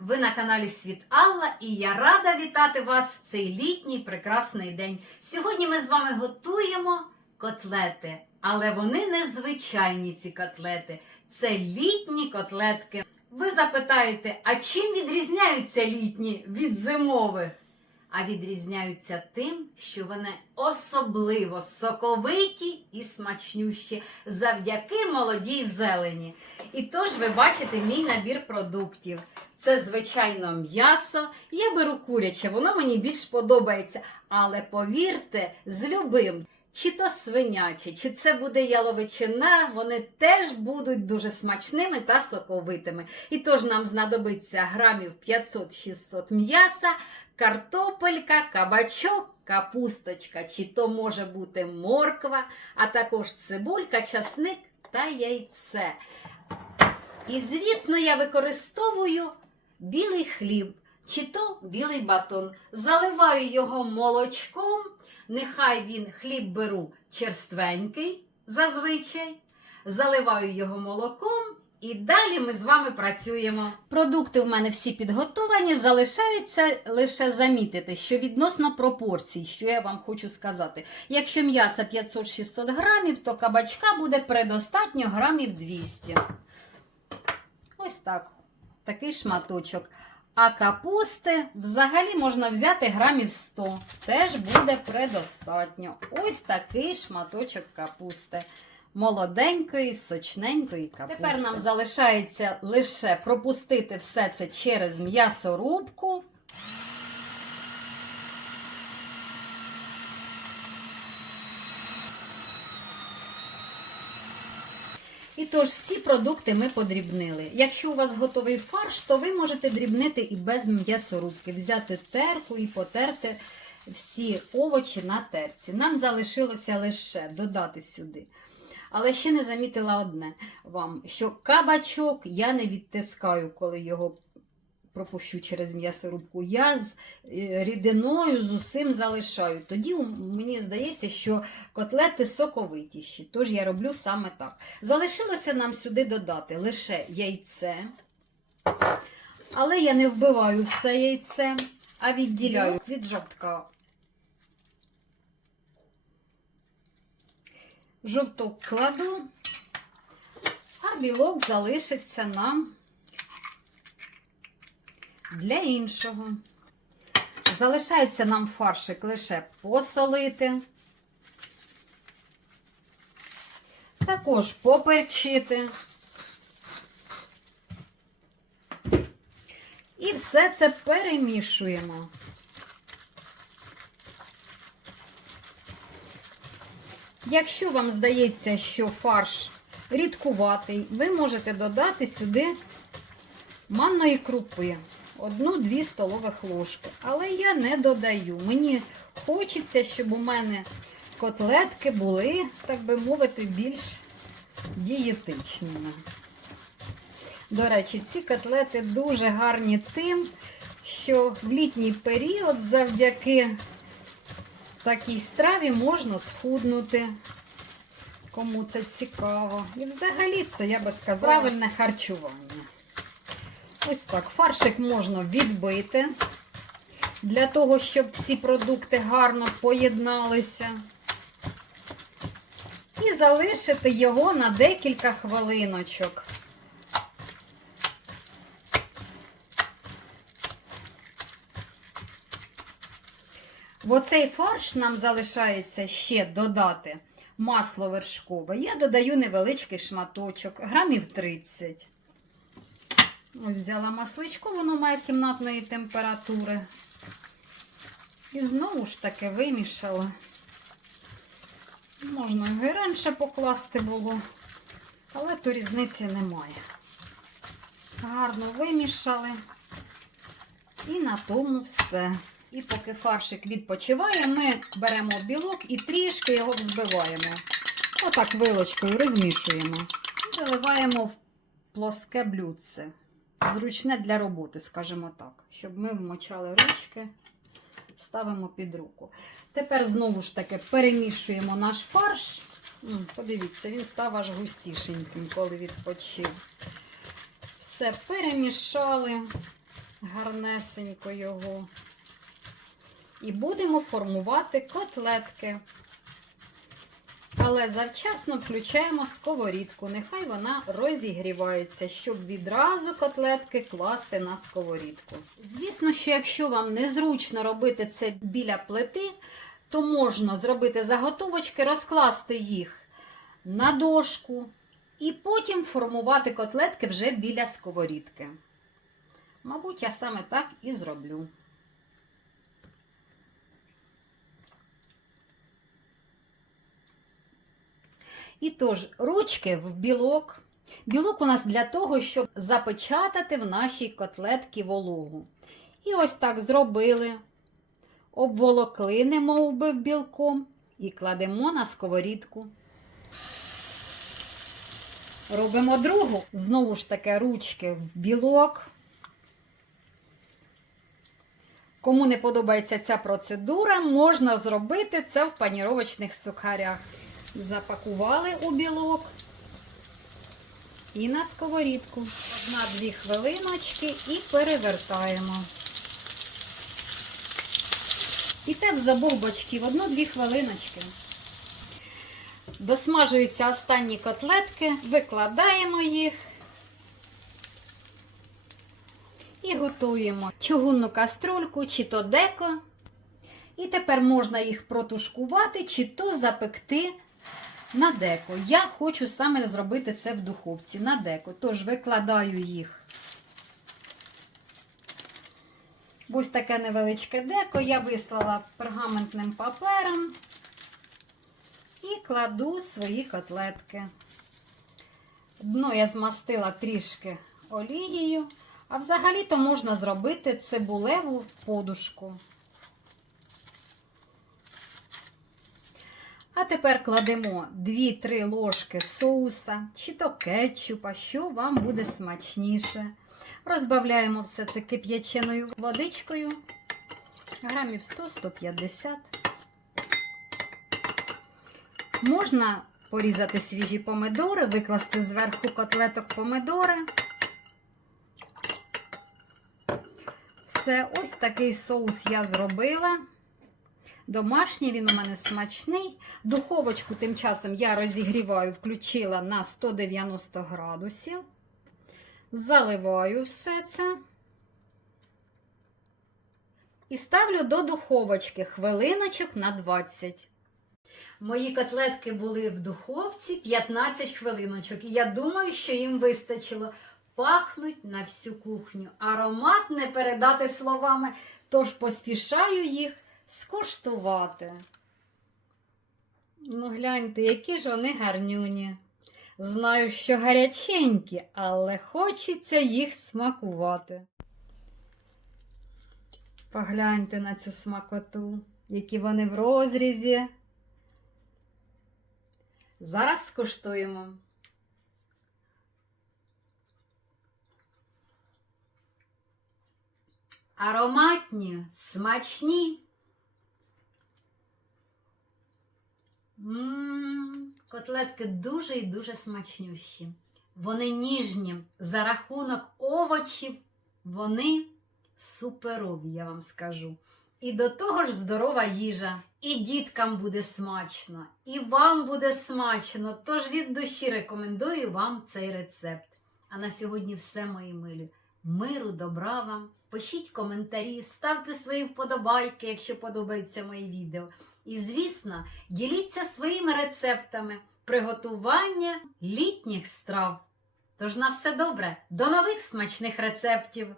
Ви на каналі Світ Алла і я рада вітати вас в цей літній прекрасний день. Сьогодні ми з вами готуємо котлети, але вони не звичайні ці котлети. Це літні котлетки. Ви запитаєте, а чим відрізняються літні від зимових? А відрізняються тим, що вони особливо соковиті і смачнющі завдяки молодій зелені. І тож ви бачите мій набір продуктів. Це, звичайно, м'ясо. Я беру куряче, воно мені більш подобається. Але повірте, з любим, чи то свиняче, чи це буде яловичина, вони теж будуть дуже смачними та соковитими. І тож нам знадобиться грамів 500-600 м'яса, картопелька, кабачок. Капусточка, чи то може бути морква, а також цибулька, часник та яйце. І, звісно, я використовую білий хліб чи то білий батон. Заливаю його молочком. Нехай він хліб беру черственький зазвичай. Заливаю його молоком. І далі ми з вами працюємо. Продукти в мене всі підготовані. Залишається лише замітити, що відносно пропорцій, що я вам хочу сказати. Якщо м'яса 500-600 грамів, то кабачка буде предостатньо грамів 200. Ось так. Такий шматочок. А капусти взагалі можна взяти грамів 100. Теж буде предостатньо. Ось такий шматочок капусти. Молоденької, сочненької капусти. Тепер нам залишається лише пропустити все це через м'ясорубку. І тож всі продукти ми подрібнили. Якщо у вас готовий фарш, то ви можете дрібнити і без м'ясорубки, взяти терку і потерти всі овочі на терці. Нам залишилося лише додати сюди. Але ще не замітила одне вам, що кабачок я не відтискаю, коли його пропущу через м'ясорубку. Я з е, рідиною з усім залишаю. Тоді мені здається, що котлети соковитіші. Тож я роблю саме так. Залишилося нам сюди додати лише яйце. Але я не вбиваю все яйце, а відділяю від жовтка. Жовток кладу, а білок залишиться нам для іншого. Залишається нам фаршик лише посолити, також поперчити. І все це перемішуємо. Якщо вам здається, що фарш рідкуватий, ви можете додати сюди манної крупи. Одну-дві столових ложки. Але я не додаю. Мені хочеться, щоб у мене котлетки були, так би мовити, більш дієтичними. До речі, ці котлети дуже гарні тим, що в літній період завдяки такій страві можна схуднути. Кому це цікаво. І взагалі це, я би сказала, правильне харчування. Ось так, фаршик можна відбити для того, щоб всі продукти гарно поєдналися. І залишити його на декілька хвилиночок. В оцей фарш нам залишається ще додати масло вершкове. Я додаю невеличкий шматочок, грамів 30. Ось взяла масличко, воно має кімнатної температури. І знову ж таки вимішала. Можна його і раніше покласти було, але то різниці немає. Гарно вимішали. І на тому все. І поки фаршик відпочиває, ми беремо білок і трішки його взбиваємо. Отак вилочкою розмішуємо. І заливаємо в плоске блюдце. Зручне для роботи, скажімо так. Щоб ми вмочали ручки, ставимо під руку. Тепер знову ж таки перемішуємо наш фарш. Подивіться, він став аж густішеньким, коли відпочив. Все перемішали. гарнесенько його. І будемо формувати котлетки. Але завчасно включаємо сковорідку. Нехай вона розігрівається, щоб відразу котлетки класти на сковорідку. Звісно, що якщо вам незручно робити це біля плити, то можна зробити заготовочки, розкласти їх на дошку і потім формувати котлетки вже біля сковорідки. Мабуть, я саме так і зроблю. І тож, ручки в білок. Білок у нас для того, щоб запечатати в нашій котлетці вологу. І ось так зробили. Обволокли, немов би білком, і кладемо на сковорідку. Робимо другу. Знову ж таки, ручки в білок. Кому не подобається ця процедура, можна зробити це в паніровочних сухарях. Запакували у білок і на сковорідку. Одна-дві хвилиночки і перевертаємо. І так з обох бочків, одну-дві хвилиночки. Досмажуються останні котлетки, викладаємо їх і готуємо чугунну каструльку чи то деко. І тепер можна їх протушкувати чи то запекти на деко. Я хочу саме зробити це в духовці на деко. Тож викладаю їх. Ось таке невеличке деко я вислала пергаментним папером і кладу свої котлетки. Дно я змастила трішки олією, а взагалі-то можна зробити цибулеву подушку. А тепер кладемо 2-3 ложки соуса чи то кетчупа, що вам буде смачніше. Розбавляємо все це кип'яченою водичкою. Грамів 100-150. Можна порізати свіжі помидори, викласти зверху котлеток помидори. Все, ось такий соус я зробила. Домашній він у мене смачний. Духовочку тим часом я розігріваю, включила на 190 градусів. Заливаю все це. І ставлю до духовочки хвилиночок на 20. Мої котлетки були в духовці 15 хвилиночок. І я думаю, що їм вистачило. Пахнуть на всю кухню. Аромат не передати словами, тож поспішаю їх скуштувати. Ну, гляньте, які ж вони гарнюні. Знаю, що гаряченькі, але хочеться їх смакувати. Погляньте на цю смакоту, які вони в розрізі. Зараз скуштуємо. Ароматні, смачні. Ммм, котлетки дуже і дуже смачнющі. Вони ніжні за рахунок овочів, вони суперові, я вам скажу. І до того ж здорова їжа. І діткам буде смачно, і вам буде смачно. Тож від душі рекомендую вам цей рецепт. А на сьогодні все, мої милі. Миру, добра вам. Пишіть коментарі, ставте свої вподобайки, якщо подобаються мої відео. І, звісно, діліться своїми рецептами приготування літніх страв. Тож на все добре, до нових смачних рецептів!